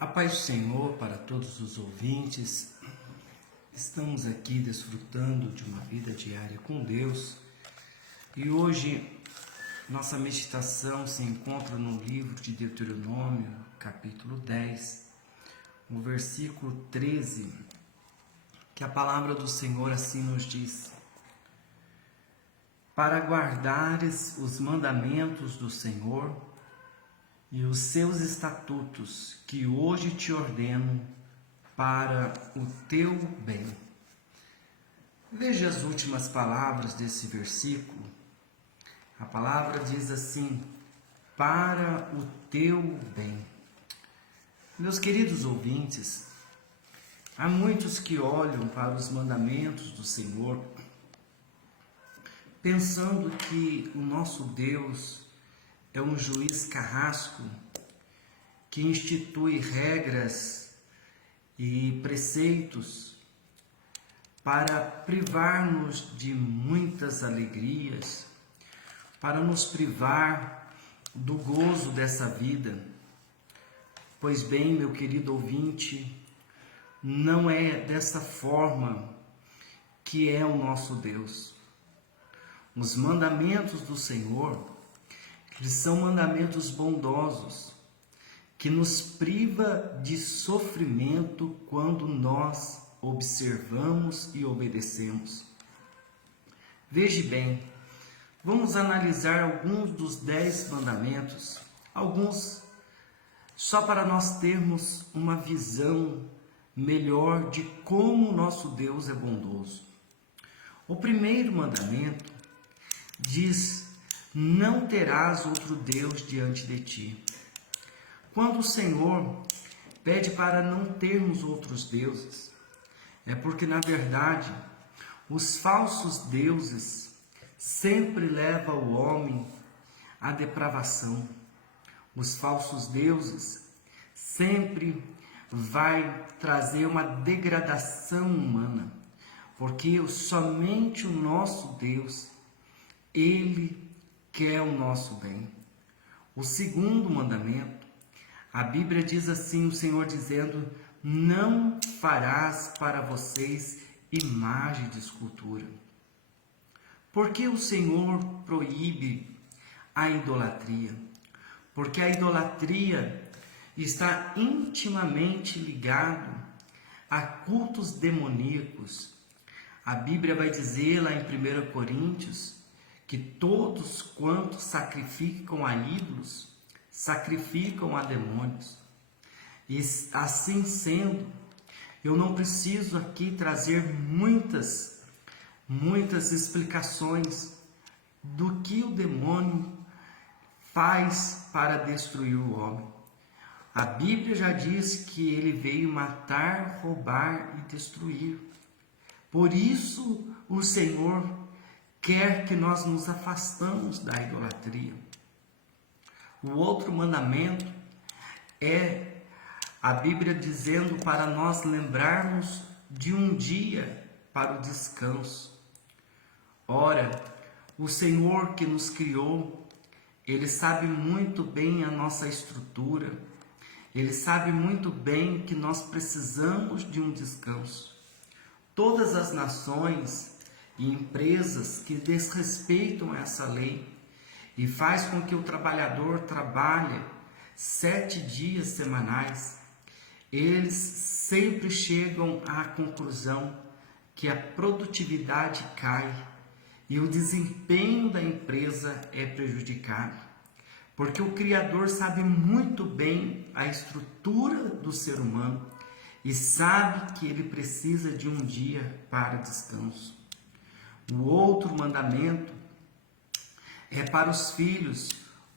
A paz do Senhor para todos os ouvintes. Estamos aqui desfrutando de uma vida diária com Deus e hoje nossa meditação se encontra no livro de Deuteronômio, capítulo 10, no versículo 13, que a palavra do Senhor assim nos diz: para guardares os mandamentos do Senhor e os seus estatutos, que hoje te ordeno para o teu bem. Veja as últimas palavras desse versículo. A palavra diz assim: para o teu bem. Meus queridos ouvintes, há muitos que olham para os mandamentos do Senhor pensando que o nosso Deus é um juiz carrasco que institui regras e preceitos para privar-nos de muitas alegrias, para nos privar do gozo dessa vida. Pois bem, meu querido ouvinte, não é dessa forma que é o nosso Deus. Os mandamentos do Senhor, eles são mandamentos bondosos, que nos priva de sofrimento quando nós observamos e obedecemos. Veja bem, vamos analisar alguns dos 10 mandamentos, alguns só para nós termos uma visão melhor de como o nosso Deus é bondoso. O primeiro mandamento diz: não terás outro Deus diante de ti. Quando o Senhor pede para não termos outros deuses, é porque, na verdade, os falsos deuses sempre levam o homem à depravação. Os falsos deuses sempre vai trazer uma degradação humana, porque somente o nosso Deus, Ele quer o nosso bem. O segundo mandamento, a Bíblia diz assim, o Senhor dizendo: não farás para vocês imagem de escultura. Por que o Senhor proíbe a idolatria? Porque a idolatria está intimamente ligado a cultos demoníacos. A Bíblia vai dizer lá em 1 Coríntios que todos quantos sacrificam a ídolos, sacrificam a demônios. E assim sendo, eu não preciso aqui trazer muitas explicações do que o demônio faz para destruir o homem. A Bíblia já diz que ele veio matar, roubar e destruir. Por isso o Senhor quer que nós nos afastamos da idolatria. O outro mandamento é a Bíblia dizendo para nós lembrarmos de um dia para o descanso. Ora, o Senhor que nos criou, Ele sabe muito bem a nossa estrutura, Ele sabe muito bem que nós precisamos de um descanso. Todas as nações e empresas que desrespeitam essa lei e faz com que o trabalhador trabalhe 7 dias semanais, eles sempre chegam à conclusão que a produtividade cai e o desempenho da empresa é prejudicado, porque o Criador sabe muito bem a estrutura do ser humano e sabe que ele precisa de um dia para descanso. O outro mandamento é para os filhos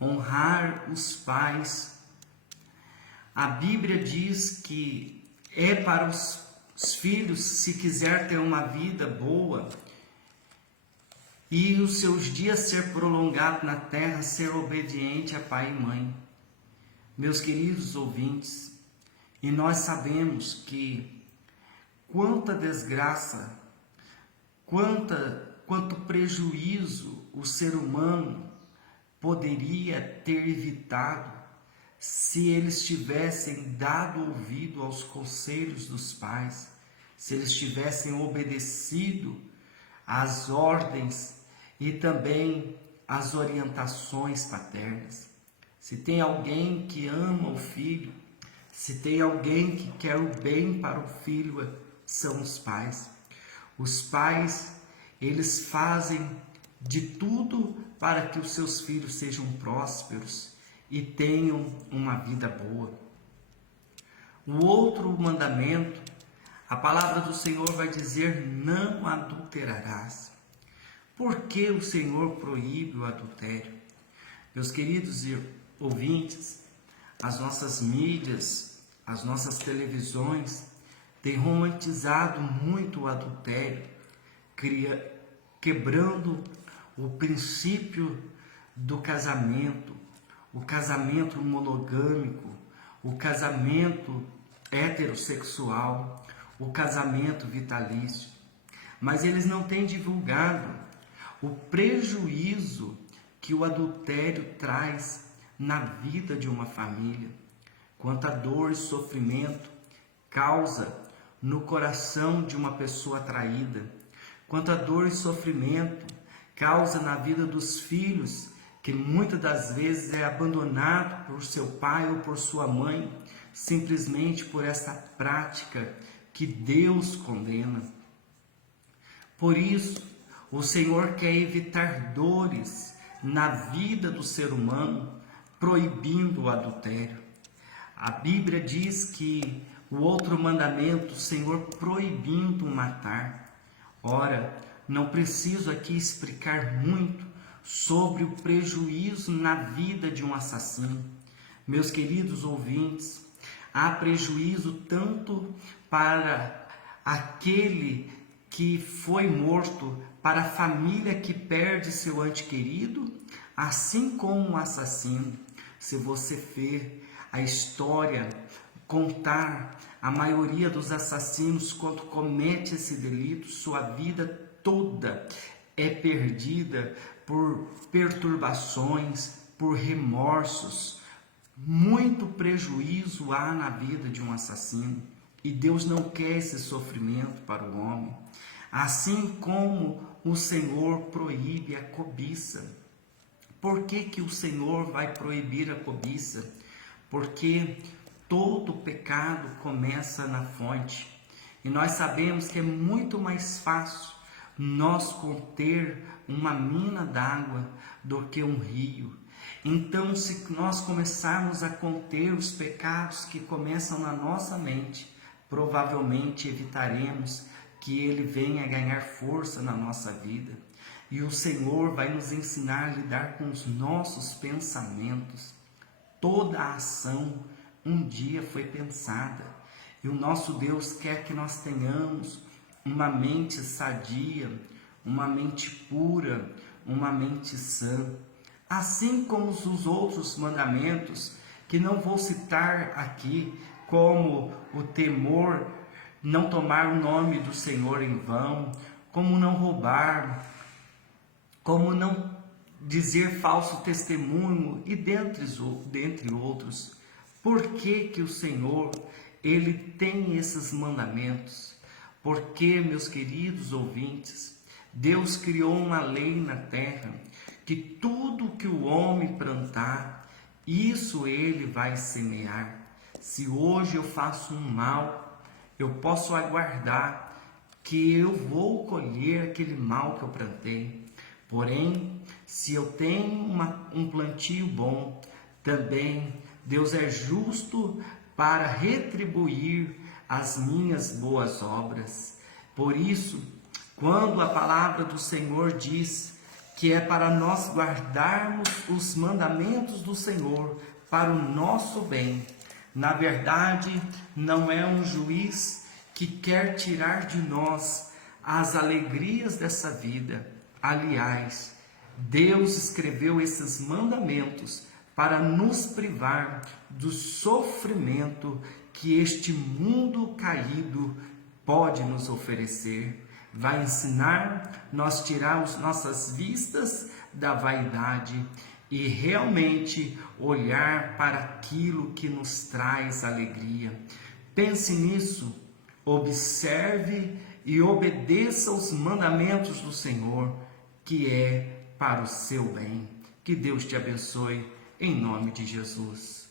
honrar os pais. A Bíblia diz que é para os filhos, se quiser ter uma vida boa e os seus dias ser prolongados na terra, ser obediente a pai e mãe. Meus queridos ouvintes, e nós sabemos que quanta desgraça, quanto prejuízo o ser humano poderia ter evitado se eles tivessem dado ouvido aos conselhos dos pais, se eles tivessem obedecido às ordens e também às orientações paternas. Se tem alguém que ama o filho, se tem alguém que quer o bem para o filho, são os pais. Os pais, eles fazem de tudo para que os seus filhos sejam prósperos e tenham uma vida boa. O outro mandamento, a palavra do Senhor vai dizer: não adulterarás. Por que o Senhor proíbe o adultério? Meus queridos ouvintes, as nossas mídias, as nossas televisões têm romantizado muito o adultério, quebrando o princípio do casamento, o casamento monogâmico, o casamento heterossexual, o casamento vitalício. Mas eles não têm divulgado o prejuízo que o adultério traz na vida de uma família, quanta dor e sofrimento causa no coração de uma pessoa traída, quanta dor e sofrimento causa na vida dos filhos, que muitas das vezes é abandonado por seu pai ou por sua mãe, simplesmente por essa prática que Deus condena. Por isso, o Senhor quer evitar dores na vida do ser humano, proibindo o adultério. A Bíblia diz que o outro mandamento, o Senhor proibindo matar. Ora, não preciso aqui explicar muito sobre o prejuízo na vida de um assassino. Meus queridos ouvintes, há prejuízo tanto para aquele que foi morto, para a família que perde seu ente querido, assim como o assassino. Se você ver a história, contar a maioria dos assassinos quando comete esse delito, sua vida toda é perdida por perturbações, por remorsos. Muito prejuízo há na vida de um assassino e Deus não quer esse sofrimento para o homem. Assim como o Senhor proíbe a cobiça. Por que que o Senhor vai proibir a cobiça? Porque todo pecado começa na fonte. E nós sabemos que é muito mais fácil nós conter uma mina d'água do que um rio. Então, se nós começarmos a conter os pecados que começam na nossa mente, provavelmente evitaremos que ele venha ganhar força na nossa vida. E o Senhor vai nos ensinar a lidar com os nossos pensamentos. Toda a ação um dia foi pensada. E o nosso Deus quer que nós tenhamos uma mente sadia, uma mente pura, uma mente sã. Assim como os outros mandamentos, que não vou citar aqui, como o temor, não tomar o nome do Senhor em vão, como não roubar, como não dizer falso testemunho e dentre outros. Por que que o Senhor, ele tem esses mandamentos? Porque, meus queridos ouvintes, Deus criou uma lei na terra, que tudo que o homem plantar, isso ele vai semear. Se hoje eu faço um mal, eu posso aguardar que eu vou colher aquele mal que eu plantei. Porém, se eu tenho um plantio bom, também Deus é justo para retribuir as minhas boas obras. Por isso, quando a palavra do Senhor diz que é para nós guardarmos os mandamentos do Senhor para o nosso bem, na verdade, não é um juiz que quer tirar de nós as alegrias dessa vida. Aliás, Deus escreveu esses mandamentos para nos privar do sofrimento que este mundo caído pode nos oferecer. Vai ensinar nós tirar as nossas vistas da vaidade e realmente olhar para aquilo que nos traz alegria. Pense nisso, observe e obedeça os mandamentos do Senhor, que é para o seu bem. Que Deus te abençoe, em nome de Jesus.